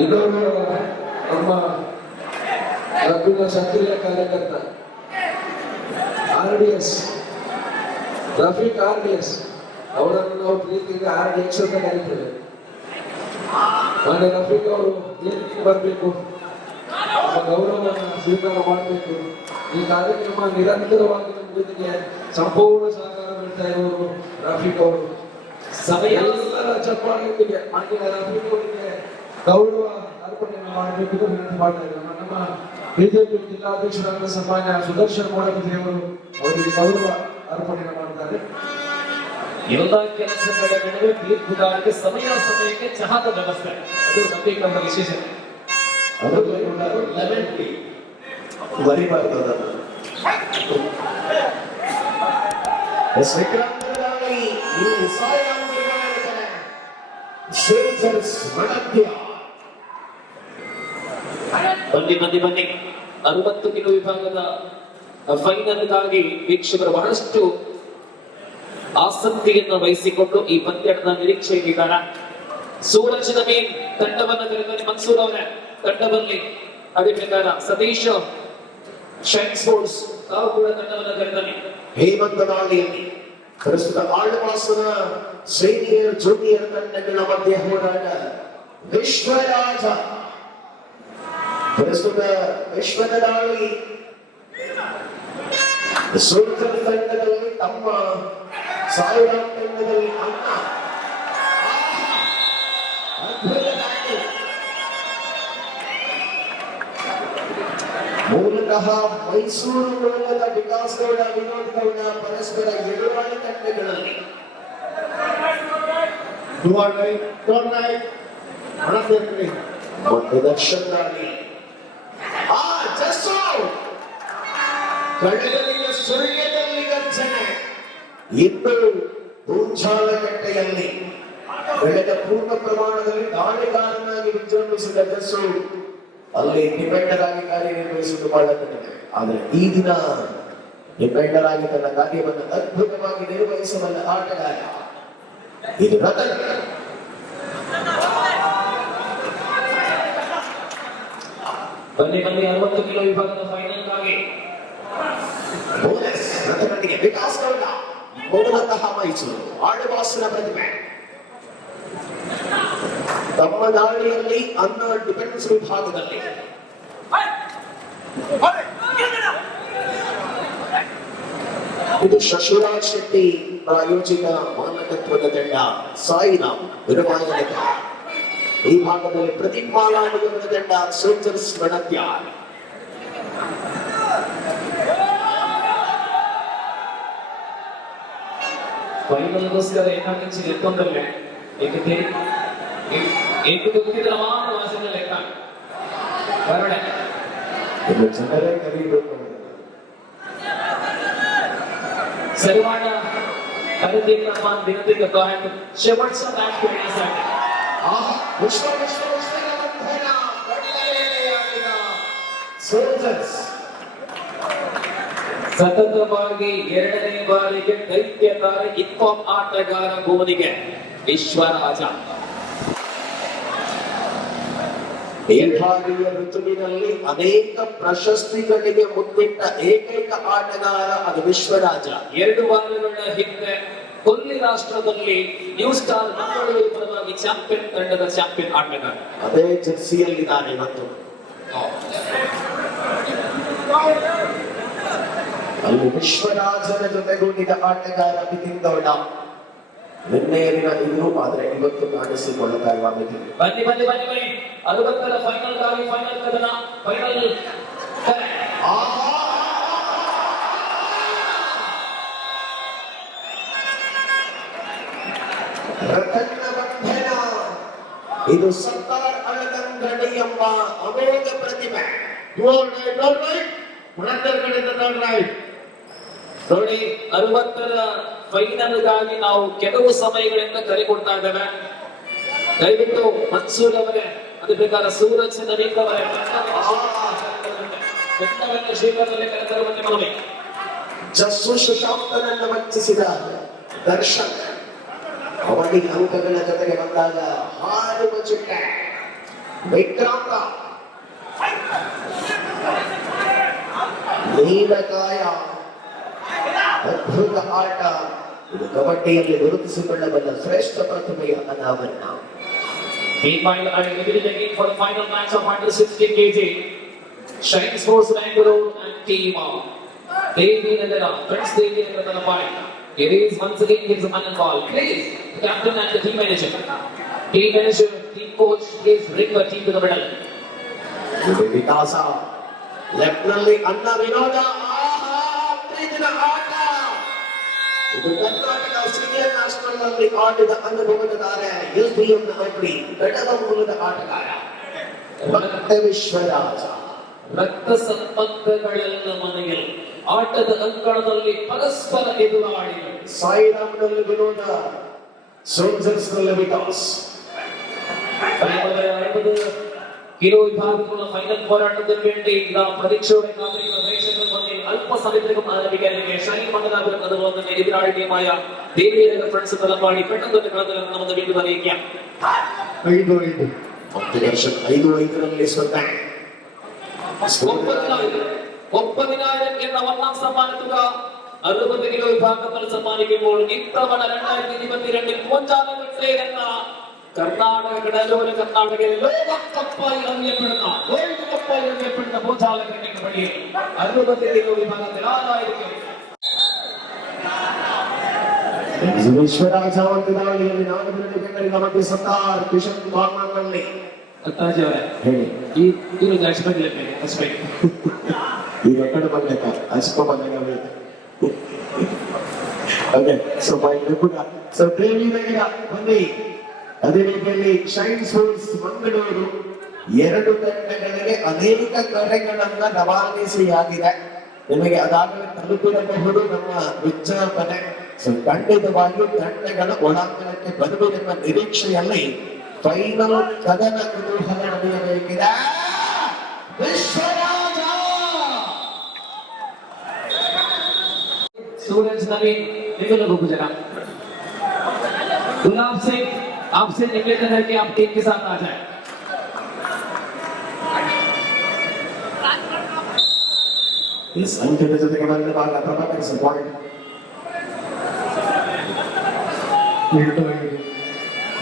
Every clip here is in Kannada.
ಇನ್ನೊಂದು ನಮ್ಮ ಕ್ಲಬ್ಬಿನ ಸಕ್ರಿಯ ಕಾರ್ಯಕರ್ತ RDS ರಫೀಕ್ RDS ಅವರನ್ನು ನಾವು ಪ್ರೀತಿಯಿಂದ RDX ಅಂತ ಕರೀತೇವೆ. ಮನೆ ರಫೀಕ್ ಅವರು ವೇದಿಕೆಗೆ ಬರಬೇಕು, ನಮ್ಮ ಗೌರವವನ್ನು ಸ್ವೀಕಾರ ಮಾಡಬೇಕು. ಈ ಕಾರ್ಯಕ್ರಮ ನಿರಂತರವಾಗಿ ನಮ್ಮ ಜೊತೆಗೆ ಸಂಪೂರ್ಣ ಸಹಕಾರ ನೀಡ್ತಾ ಇರುವರು ರಫೀಕ್ ಅವರು. ಸಮಯ ಎಲ್ಲರ ಚಪ್ಪಾಳೆಯೊಂದಿಗೆ ಮಾನ್ಯ ರಫೀಕ್ ಅವರಿಗೆ ಗೌರವ ಅರ್ಪಣೆಯನ್ನು ಮಾಡಬೇಕು ಅಂತ ವಿನಂತಿ ಮಾಡ್ತಾ ಇದ್ದಾರೆ. ನಮ್ಮ ಬಿಜೆಪಿ ಜಿಲ್ಲಾಧ್ಯಕ್ಷರಾದ ಸನ್ಮಾನ್ಯ ಸುದರ್ಶನ್ ಮೋಡಪತಿ ಅವರು ಅವರಿಗೆ ಗೌರವ ಅರ್ಪಣೆಯನ್ನು ಮಾಡ್ತಾರೆ. ಎಲ್ಲ ಕೆಲಸಗಳ ನಡುವೆ ತೀರ್ಪುಗಾರರಿಗೆ ಸಮಯಕ್ಕೆ ಚಹಾದ ವ್ಯವಸ್ಥೆ, ಅದು ರಫೀಕ್ ಅವರ ವಿಶೇಷತೆ. ಅದು ಲೆಮನ್ ಟೀ ಬರಿಬಾರ್ದು ಅದನ್ನು. ವಿಕ್ರಾಂತರಾಗಿ ಇಲ್ಲಿ ಸಾಯಿರಾಮ್ ಗುರುವಾಯನಕೆರೆ ಸೇಲ್ಸರ್ಸ್ ಮಡಂತ್ಯಾರ್. ಬನ್ನಿ 60 ಕಿಲೋ ವಿಭಾಗದ ಫೈನಲ್ಗಾಗಿ ವೀಕ್ಷಕರು ಬಹಳಷ್ಟು ಆಸಕ್ತಿಯನ್ನು ವಹಿಸಿಕೊಂಡು ಈ ಪಂದ್ಯದ ನಿರೀಕ್ಷೆಯಿದ್ದಾರೆ. ಸೂರಜ್ ನವೀನ್ ತಂಡವನ್ನು ಕರೆದರೆ ಮನ್ಸೂರ್ ಅವರ ತಂಡದಲ್ಲಿ, ಅದೇ ಪ್ರಕಾರ ಸತೀಶ್ ಶೈನ್ ಸ್ಪೋರ್ಟ್ಸ್ ತಾವು ಕೂಡ ತಂಡವನ್ನು ಕರೆದರೆ. ಹೇಮಂತನಹಳ್ಳಿಯಲ್ಲಿ ಪ್ರಸ್ತುತ ಆಳ್ವಾಸನ ಸೀನಿಯರ್ ಜೂನಿಯರ್ ತಂಡಗಳ ಮಧ್ಯೆ ಹೋರಾಟ. ವಿಶ್ವರಾಜ ಪ್ರಸ್ತುತ ವಿಶ್ವದ ದಾಳಿ ಸೋಲ್ಜರ್ ತಂಡದಲ್ಲಿ ತಮ್ಮ, ಸಾಯಿರಾಮ್ ತಂಡದಲ್ಲಿ ಅಣ್ಣ. ಮೂಲತಃ ಮೈಸೂರು ಮೂಲದ ವಿಕಾಸ್ ಗೌಡ, ವಿನೋದ್ ಗೌಡ ಪರಸ್ಪರ ಎದುರಾಳಿ ತಂಡಗಳಲ್ಲಿ ಮತ್ತು ದರ್ಶನ್ ದಾಳಿ. ಕಡಲಿನ ಸುಳ್ಯದಲ್ಲಿ ಗರ್ಜನೆ. ಇಂದು ಬೂಂಚಾಲಕಟ್ಟೆಯಲ್ಲಿ ಬೆಳೆದ ಪೂರ್ಣ ಪ್ರಮಾಣದಲ್ಲಿ ದಾಳಿಗಾರನಾಗಿ ವಿಜೃಂಭಿಸಿದ ಜಸ್ಸು ಅಲ್ಲಿ ಡಿಪೆಂಡರ್ ಆಗಿ ಕಾರ್ಯನಿರ್ವಹಿಸುವುದು ಬಹಳ ಕಡಿಮೆ. ಆದರೆ ಈ ದಿನ ಡಿಪೆಂಡರ್ ಆಗಿ ತನ್ನ ಕಾರ್ಯವನ್ನು ಅದ್ಭುತವಾಗಿ ನಿರ್ವಹಿಸಬಲ್ಲ ಆಟಗಾರ ಇದು ರತನ್. ಬನ್ನಿ 60 ಕಿಲೋ ವಿಭಾಗದ ಫೈನಲ್ ಆಗಿ ಬೋನಸ್ ರತನೊಂದಿಗೆ ವಿಕಾಸ್ ಗೌಡ, ಮೂಲತಃ ಮೈಸೂರು, ಆಳ್ವಾಸನ ಪ್ರತಿಭೆ. ತಮ್ಮ ದಾಳಿಯಲ್ಲಿ ಅನ್ನ ಡಿಫೆನ್ಸ್ ವಿಭಾಗದಲ್ಲಿ ಇದು ಶಶಿರಾಜ್ ಶೆಟ್ಟಿ ಪ್ರಾಯೋಜಿತ ಮಾನಕತ್ವದ ತಂಡ ಸಾಯಿರಾಮ್ ಗುರುವಾಯನಕೆರೆ. ಈ ಭಾಗದಲ್ಲಿ ಪ್ರದೀಪ್ ಮಾಲಾಡಿಯವರ ತಂಡ ಸೋಲ್ಜರ್ಸ್ ಮಡಂತ್ಯಾರ್. ಫೈನಲ್ಗೋಸ್ಕರ ಏಕಾಂಕಿ ಎತ್ತೊಂದಲ್ಲೇ ಏಕೆ ಗೊತ್ತಿದ್ದ ಮಾತ್ರ ವಾಸನೆ ಲೆಕ್ಕ ಬರೋಣ. ಇನ್ನು ಜನರೇ ಕರೀಬೇಕು. सर्वांना परत विनंती करतो आहे शेवटचा मॅच खेळण्यासाठी. ಸತತವಾಗಿ 2ನೇ ಬಾರಿಗೆ ದೈತ್ಯಕಾರ ಇನ್ಫಾರ್ಮ್ ಆಟಗಾರ ಗೋನಿಗೆ ವಿಶ್ವರಾಜ. ಮೇಲ್ಭಾಗೀಯ ಋತುವಿನಲ್ಲಿ ಅನೇಕ ಪ್ರಶಸ್ತಿಗಳಿಗೆ ಮುತ್ತಿಟ್ಟ ಏಕೈಕ ಆಟಗಾರ ಅದು ವಿಶ್ವರಾಜ. 2 ವಾರಗಳ ಹಿಂದೆ ಕೊಲ್ಲಿ ರಾಷ್ಟ್ರದಲ್ಲಿ ನ್ಯೂ ಸ್ಟಾರ್ ಮಂಗಳೂರು ಪರವಾಗಿ ಚಾಂಪಿಯನ್ ತಂಡದ ಚಾಂಪಿಯನ್ ಆಟಗಾರ. ಅದೇ ಜರ್ಸಿಯಲ್ಲಿದ್ದಾನೆ ಮತ್ತು ಅಲ್ಲಿ ವಿಶ್ವರಾಜನ ಜೊತೆಗೂಡಿದ ಆಟಗಾರ ಬಿಪಿನ್ ಗೌಡ. ನಿನ್ನೆಯ ದಿನ ಇದ್ರು, ಆದ್ರೆ ಇವತ್ತು ಕಾಣಿಸಿಕೊಳ್ಳುತ್ತಾ ಇರಬೇಕು. ಬನ್ನಿ 60ರ ಫೈನಲ್ ಗಾಗಿ ಫೈನಲ್ ಕದನ ಫೈನಲ್. ರತನ್ನ ಬಂಧನ. ಇದು ಸರ್ದಾರ್ ಅಳದಂಗಡಿ ಎಂಬ ಅಮೋಘ ಪ್ರತಿಭೆ. ನೋಡಿ 60ರ ಫೈನಲ್ ಗಾಗಿ ನಾವು ಕೆಲವು ಸಮಯಗಳಿಂದ ಕರೆ ಕೊಡ್ತಾ ಇದ್ದೇವೆ. ದಯವಿಟ್ಟು ಮನ್ಸೂರ್ ಅವರೇ, ಅದೇ ಪ್ರಕಾರ ಸೂರಜ್ ನವೀನ್ ಅವರೇ ಶೀಘ್ರದಲ್ಲೇ ಕರೆತರುವಂತೆ ನೋಡಿ. ಜಸ್ಸು ಸುಶಾಂತನನ್ನು ವಂಚಿಸಿದ ದರ್ಶನ್ ಅವನಿಗೆ ಅಂಕಗಳ ಜೊತೆಗೆ ಬಂದಾಗ ಹಾರುವ ಚುಕ್ಕ ವಿಕ್ರಾಂತ ನೀಲಕಾಯ ಅದ್ಭುತ ಆಟ. ಇದು ಕಬಡ್ಡಿಯಲ್ಲಿ ಗುರುತಿಸಿಕೊಳ್ಳಬಲ್ಲ ಶ್ರೇಷ್ಠ ಪ್ರತಿಭೆಯ ಅನಾವರಣ. Meanwhile, I will begin again for the final match of under 60 kg. Shine Sports Bangalore and team Devi Nagara, Friends Devi Nagara Talapadi. Here is once again his man and ball. Please, the captain and the team manager. Team manager, team coach, please bring the team to the middle. ಇದು ವಿಕಾಸ ಲೆಫ್ಟ್ ನಲ್ಲಿ ಅನ್ನ ವಿನೋದ. ಪ್ರೀತಿನ ಆಟ. ಇದು ಕರ್ನಾಟಕ ಸೀನಿಯರ್ ನ್ಯಾಷನಲ್ ನಲ್ಲಿ ಆಡಿದ ಅನುಭವದ ತಾರೆ. ಎಸ್ಡಿಎಂ ನ ಅಗ್ರಿ ಘಟದ ಮೂಲದ ಆಟಗಾರ ಭಕ್ತ ವಿಶ್ವರಾಜ. ರಕ್ತ ಸಂಪರ್ಕಗಳೆಲ್ಲ ಮನೆಯಲ್ಲಿ ಆಟದ ಅಂಕಣದಲ್ಲಿ ಪರಸ್ಪರ ಎದುರಾಡಿದರು. ಸಾಯಿರಾಮ್ ನಲ್ಲಿ ವಿನೋದ, ಸೋಲ್ಜರ್ಸ್ ನಲ್ಲಿ ವಿಕಾಸ್. ಕಿರು ವಿಭಾಗಗಳ ಫೈನಲ್ ಹೋರಾಟದಲ್ಲಿ വേണ്ടി ഇതാ പ്രതീക്ഷയോടെ കാത്തിരിക്കുന്ന പ്രേക്ഷകർ മുന്നിൽ അല്പസമയത്തിനകം ആരംഭിക്കാനിരിക്കെ ഷൈൻ മംഗലാപുരം അതുപോലെ തന്നെ എതിരാളി ടീമായ ദേവിനഗർ ഫ്രണ്ട്സ് തലപ്പാടി പെട്ടെന്ന് തന്നെ കളത്തിൽ നമുക്ക് വീണ്ടും അറിയിക്കാം. 5-5 5-5 സ്വർണ്ണം. 90,000 എന്ന ഒന്നാം സമ്മാന തുക 60 കിലോ വിഭാഗത്തിൽ സമ്മാനിക്കുമ്പോൾ ഇത്തവണ 2022 പോഞ്ചാലകട്ടെ എന്ന കർണാടക കടലോര കർണാടകയിലെ ലോകകപ്പായി അറിയപ്പെടുന്ന പോഞ്ചാലകട്ടെ കബഡിയിൽ 60 കിലോ വിഭാഗത്തിൽ ആരായിരിക്കും? ವಿಶ್ವರಾಜ ದಾಳಿಯಲ್ಲಿ 4 ಮಿನಿಟ್ಗಳಿಗೆ ಮಧ್ಯೆ ಸತ್ತಾರ್ ಕಿಶನ್ ಬಾಗ್ನಲ್ಲಿ. ಅತ್ತಾಜಿ ಅವರೇ ಹೇಳಿ, ಈ ಎಕ್ಸ್ಪೆಕ್ಟ್ ಈಗ ಕಡೆ ಬಂದಕ್ಕ ಅಸ್ಪ ಬಂದಾಗ ಓಕೆ ಸೊ ಸೊ ದೇವಿ ನಗರ ಬನ್ನಿ. ಅದೇ ರೀತಿಯಲ್ಲಿ ಶೈನ್ ಸ್ಪೋರ್ಟ್ಸ್ ಮಂಗಳೂರು 2 ತಂಡಗಳಿಗೆ ಅನೇಕ ಕರೆಗಳನ್ನ ರವಾನಿಸಿಯಾಗಿದೆ. ನಿಮಗೆ ಅದಾಗಲೇ ತಲುಪಿರಬಹುದು ನಮ್ಮ ವಿಜ್ಞಾಪನೆ. ಸೊ ಖಂಡಿತವಾಗಿಯೂ ತಂಡಗಳ ಒಳಾಂಗಣಕ್ಕೆ ಬರಬೇಕೆಂಬ ನಿರೀಕ್ಷೆಯಲ್ಲಿ ಫೈನಲ್ ಕದನ ಕುತೂಹಲ ನಡೆಯಬೇಕಿದೆ. ವಿಶ್ವರಾಜ सूरज नवीन निकलो रुक जरा. गुलाब सिंह आपसे निवेदन है कि आप टीम के साथ आ जाएं. इस अंतर जೊತೆಗೆ ಬಂದ ಭಾಗ ಪ್ರಭಾಕರ್ ಸಪೋರ್ಟ್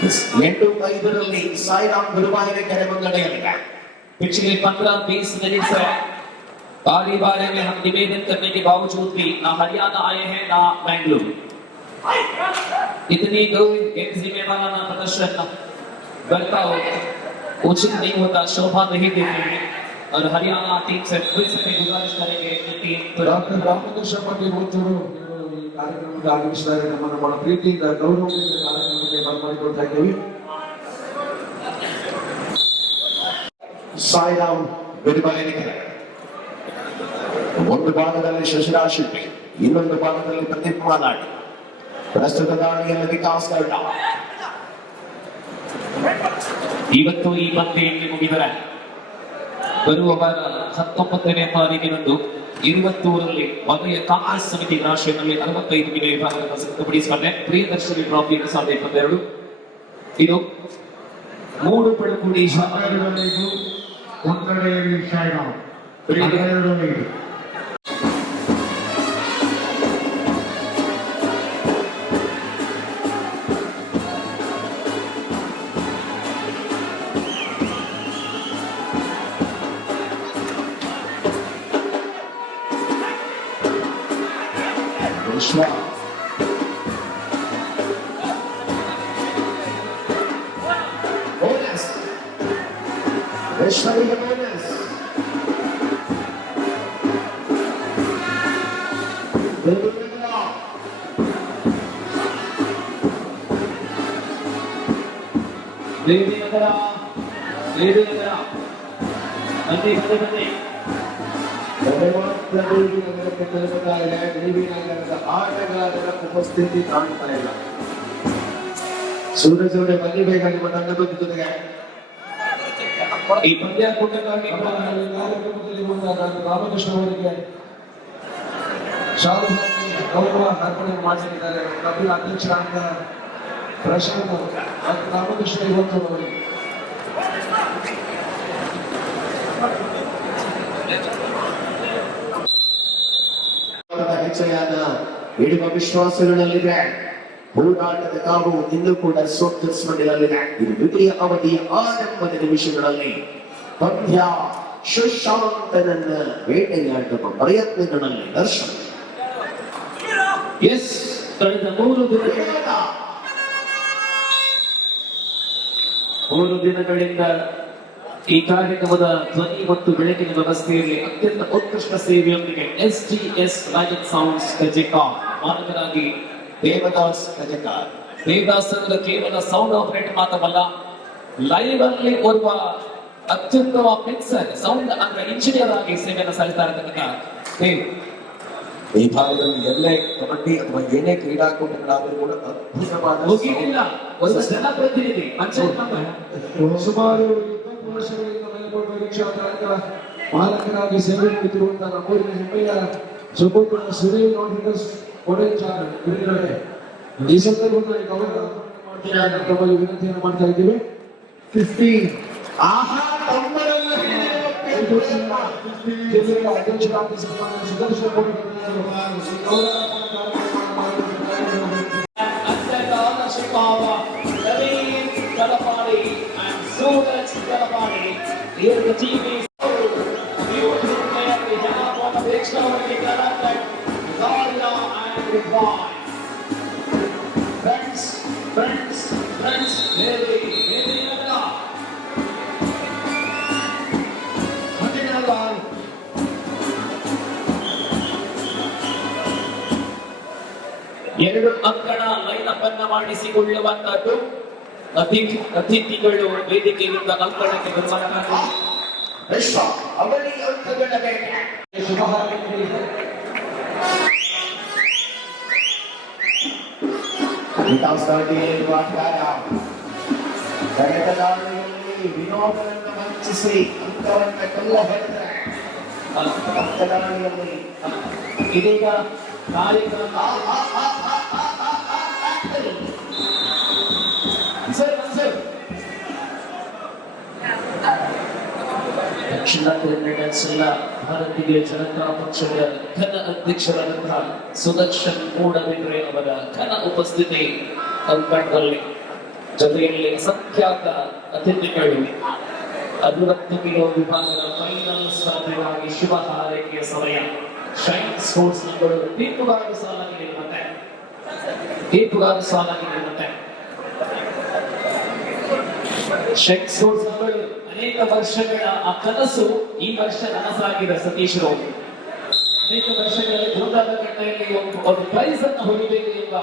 8-5 साईराम गुरुवायनकेरे मुನ್ನಡೆಯಲಿದೆ. पिछले 15-20 मिनट से बारी बारी में हम निवेदन करने के बावजूद भी ना हरियाणा आए हैं ना बेंगलुरु. इतनी जिम्मेदाराना प्रदर्शन बर्ताव उचित नहीं होता, शोभा नहीं देते हैं और हरियाणा टीम से फिर से गुजारिश करेंगे कि टीम ಡಾಕ್ಟರ್ ರಾಮಕೃಷ್ಣ ಪಾಟೀಲ್ ಮೂರ್ತೂರು ಈ ಕಾರ್ಯಕ್ರಮಕ್ಕೆ ಆಗಮಿಸಿದ್ದಾರೆ. ನಮ್ಮ ಪ್ರೀತಿಯಿಂದ ಗೌರವದಿಂದ ಕಾರ್ಯಕ್ರಮಕ್ಕೆ ಬರಮಾಡಿಕೊಳ್ತಾ ಇದ್ದೀವಿ. ಸಾಯಿರಾಮ್ ಗುರುವಾಯನಕೆರೆ ಒಂದು ಭಾಗದಲ್ಲಿ ಶಶಿರಾಜ್ ಶೆಟ್ಟಿ, ಇನ್ನೊಂದು ಭಾಗದಲ್ಲಿ ಪ್ರದೀಪ್ ಮಾಲಾಡಿ. ಪ್ರಸ್ತುತ ದಾಳಿಯಲ್ಲಿ ವಿಕಾಸ್ ಗೌಡ. ಇವತ್ತು ಈ ಪಂದ್ಯದಲ್ಲಿ ಮುಗಿದರೆ ಬರುವ ವಾರ 19ನೇ ತಾರೀಕಿನಂದು ಇರುವತ್ತೂರಲ್ಲಿ ವಲಯ ಕಾಂಗ್ರೆಸ್ ಸಮಿತಿ ರಾಷ್ಟ್ರೀಯದಲ್ಲಿ 65 ಕಿಲೋ ವಿಭಾಗದ ಕಬಡ್ಡಿ ಸ್ಪರ್ಧೆ ಪ್ರಿಯದರ್ಶಿನಿ ಟ್ರಾಫಿ 2022. ಇದು 3 ಪಡುಕೂಡಿ ಒಂದೆಡೆಯಲ್ಲಿ ಸಾಯಿರಾಮ್ 12-5. ವಿಶ್ವ ಬೋನಸ್ ವಿಶ್ವರಿಗೆ ಬೋನಸ್. ದೇವಿನಗರ ಬನ್ನಿ ದೇವಿನಗರಕ್ಕೆ ತಲುಪುತ್ತಾ ಇದೆ. ದೇವಿನಗರದ ಆಟಗಾರರ ಉಪಸ್ಥಿತಿ ಕಾಣ್ತಾ ಇಲ್ಲ. ಸೂರಜ್ ಅವರೇ ಬನ್ನಿ ಬೇಗ ನಿಮ್ಮ ತಂಡದ ಜೊತೆಗೆ. ಈ ಪಂದ್ಯಾಕೂಟಕ್ಕಾಗಿ ಕಾರ್ಯಕ್ರಮದಲ್ಲಿ ಬಂದ ರಾಮಕೃಷ್ಣ ಅವರಿಗೆ ಶಾಲು ಹಾಕಿ ಗೌರವ ಅರ್ಪಣೆ ಮಾಡಲಿದ್ದಾರೆ. ಕಪಿಲ ಅಧ್ಯಕ್ಷರಾದ ಪ್ರಶಾಂತ್ ಮತ್ತು ರಾಮಕೃಷ್ಣ ಇವತ್ತು ಇಡುವ ವಿಶ್ವಾಸಗಳಲ್ಲಿದೆ. ಹೋರಾಟದ ಕಾವು ಇಂದು ಕೂಡ ಸೋಲ್ಜರ್ಸ್ ಮಂಡಲಲ್ಲಿದೆ. ಇದು ದ್ವಿತೀಯ ಅವಧಿಯ ಆರಂಭದ ನಿಮಿಷಗಳಲ್ಲಿ ಪಂದ್ಯ ಸುಶಾಂತನನ್ನ ಬೇಟೆಯಾಡುವ ಪ್ರಯತ್ನಗಳಲ್ಲಿ ದರ್ಶನ. ಎಸ್, ಕಳೆದ 3 ದಿನಗಳಿಂದ ಈ ಕಾರ್ಯಕ್ರಮದ ಧ್ವನಿ ಮತ್ತು ಬೆಳಕಿನ ವ್ಯವಸ್ಥೆಯಲ್ಲಿ ಅತ್ಯಂತ ಉತ್ಕೃಷ್ಟ ಸೇವೆಯೊಂದಿಗೆ STS ಲೈನ್ ಸೌಂಡ್ಸ್ ಕಜೆಕಾರ್ ಮಾಲಕರಾಗಿ ದೇವದಾಸ್ ಕಜೆಕಾರ್. ದೇವದಾಸ್ ಅನ್ನೋದು ಕೇವಲ ಸೌಂಡ್ ಆಪರೇಟರ್ ಮಾತ್ರವಲ್ಲ, ಲೈವ್ ಅಲ್ಲಿ ಓರ್ವ ಅತ್ಯುತ್ತಮ ಮಿಕ್ಸರ್, ಸೌಂಡ್ ಅಂದ್ರೆ ಇಂಜಿನಿಯರ್ ಆಗಿ ಸೇವೆಯನ್ನು ಸಲ್ಲಿಸ್ತಾ ಇರತಕ್ಕಂಥ ದೇವ್. ಈ ಭಾಗದಲ್ಲಿ ಎಲ್ಲೇ ಕಬಡ್ಡಿ ಅಥವಾ ಏನೇ ಕ್ರೀಡಾಕೂಟಗಳಾದರೂ ಕೂಡ ಅದ್ಭುತವಾದ ಮುಗಿಲಿಲ್ಲ ಒಂದು ಜನಪ್ರತಿನಿಧಿ ಸುಮಾರು 20 ವರ್ಷಗಳಿಂದ ಮೇಲ್ಪಟ್ಟ ರಿಕ್ಷಾಚಾಲಕ ಮಾಲಕರಾಗಿ ಸೇವೆ ನೀಡುತ್ತಿರುವಂತಹ ನಮ್ಮೂರಿನ ಹೆಮ್ಮೆಯ ಸುಪುತ್ರ ಸುರೇಶ್ ನಾಟಿಕಸ್ ಕೊಡೆಂಚಾರ್ ಇವರಿಗೆ ಈ ಸಂದರ್ಭದಲ್ಲಿ ಗೌರವ ತಮ್ಮಲ್ಲಿ ವಿನಂತಿಯನ್ನು ಮಾಡ್ತಾ ಇದ್ದೀವಿ. 15 ಆಹಾ ತಮ್ಮರನ್ನು ಜಿಲ್ಲೆಯ ಅಧ್ಯಕ್ಷರಾದ ಸನ್ಮಾನ್ಯ Sudarshan Here the team is beautiful player. We have one of the extraordinary talented Zaria and Rifai. Friends, very Nagara. ಎರಡು ಅಂಕಣ ಲೈನಪ್ ಅನ್ನ ಮಾಡಿಸಿಕೊಳ್ಳುವಂತದ್ದು. ಅತಿಥಿಗಳು ವೇದಿಕೆಯಿಂದ ಅಂಕಣಕ್ಕೆ ಬರುವಂತಹ ಅವಳಿ ಅಂಕಗಳ ಬೇಟೆ. ವಿನೋದವನ್ನು ವಂಚಿಸಿ ಅಂಕವನ್ನು ಕಲ್ಲ ಹೊಡೆದರೆ ಅಂಕದಾಳಿಯಲ್ಲಿ ಇದೀಗ ಕಾರ್ಯಕ್ರಮ ದಕ್ಷಿಣ ಕನ್ನಡ ಜಿಲ್ಲಾ ಭಾರತೀಯ ಜನತಾ ಪಕ್ಷದ ಘನ ಅಧ್ಯಕ್ಷರಾದಂತಹ ಸುದರ್ಶನ್ ಮೂಡಬಿದ್ರೆ ಅವರ ಘನ ಉಪಸ್ಥಿತಿ ಅಂಕಣದಲ್ಲಿ, ಜೊತೆಯಲ್ಲಿ ಅಸಂಖ್ಯಾತ ಅತಿಥಿಗಳು. 60 ಕಿಲೋ ವಿಭಾಗದ ಫೈನಲ್ ಸ್ಪರ್ಧೆಗಾಗಿ ಶುಭ ಹಾರೈಕೆಯ ಸಮಯ. ಶೈನ್ ಸ್ಪೋರ್ಟ್ಸ್ ಗಳು ತೀರ್ಪುಗಾರರ ಸಾಲಾಗಿ ನಿಲ್ಲುತ್ತೆ. ಶೈನ್ ಸ್ಪೋರ್ಟ್ಸ್ ಗಳು ಅನೇಕ ವರ್ಷಗಳ ಆ ಕನಸು ಈ ವರ್ಷ ನನಸಾಗಿದೆ. ಸತೀಶ್ ರಾವ್ ಅನೇಕ ವರ್ಷಗಳಲ್ಲಿ ಗೋದಾದ ಕಟ್ಟೆಯಲ್ಲಿ ಒಂದು ಪ್ರೈಸ್ ಅನ್ನು ಹೊಡಿಬೇಕು ಎಂಬ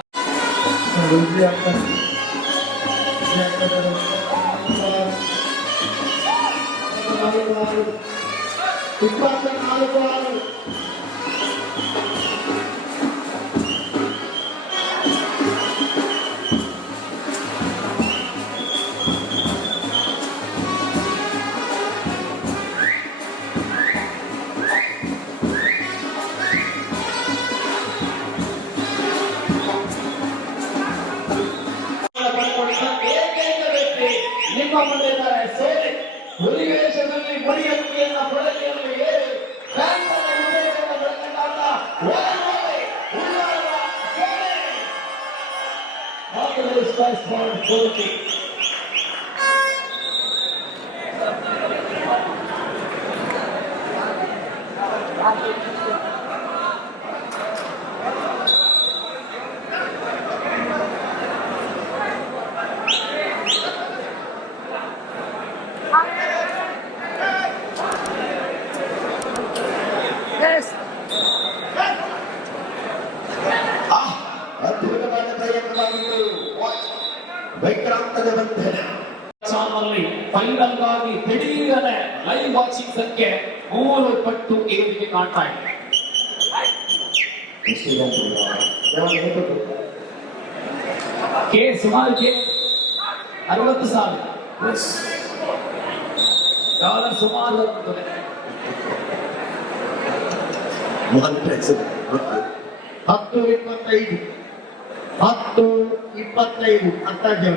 ನಿಮ್ಮ ಮುಂದೆ ಇದ್ದಾರೆ ಸೋಲಿ ಹುಲಿವೇಷದಲ್ಲಿ ಮಡಿಯಲ್ಲಿಯನ್ನ ಕೊಳಲಿಯಲ್ಲಿ ಏರಿ ಬ್ಯಾಂಕನ್ನ ಹೃದಯವನ್ನು ಬೆಳಕಂಡಾಗ ಒಳಗೊಳ್ಳಿ ಉಳ್ಳಾಳ ಸೋಲಿ ಆರ್ಗನೈಸ್ ಬೈ ಸ್ಪೋರ್ಟ್ ಗೋಲ್ಕಿ. ಅದ್ಭುತವಾದ ಪ್ರಯತ್ನವಾಗಿತ್ತು. ವೈಕ್ರಾಂತದ ಬಂಧನ ಚಾನಲ್ನಲ್ಲಿ ಫೈನಲ್ ಆಗಿ ದಿಢೀರನೆ ಲೈವ್ ವಾಚಿಂಗ್ ಸಂಖ್ಯೆ 3 ಪಟ್ಟು ಏರಿಕೆ ಕಾಣ್ತಾ ಇದೆ. ಸುಮಾರು $60,000 ಸುಮಾರು ಬರುತ್ತದೆ. ಮೋಹನ್ ಪ್ರೈಸ್ 10-25 10-25 ಅಂತಾಜೆ.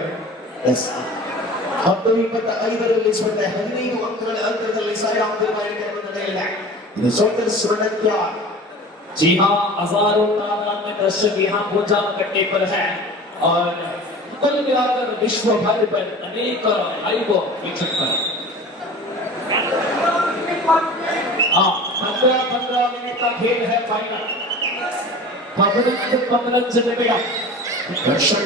10-25ರಲ್ಲಿ ಸ್ಪರ್ಧೆ 15 ಅಂಕಗಳ ಅಂತರದಲ್ಲಿ ಸಾಯಿರಾಮ್ ಗುರುವಾಯನಕೆರೆ ನಡೆಯಲಿದೆ. ಇದು ಸೋಲ್ಜರ್ಸ್ ಮಡಂತ್ಯಾರ್ जी हाँ, हजारों तादाद में दर्शक यहाँ पूजा कट्टे पर हैं और कुल मिलाकर विश्व भर पर अनेक लाइव वीक्षक पर 15 मिनट का खेल है फाइनल। 15 मिनट दर्शक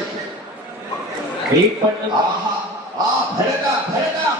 एक पन्ना भड़का भड़का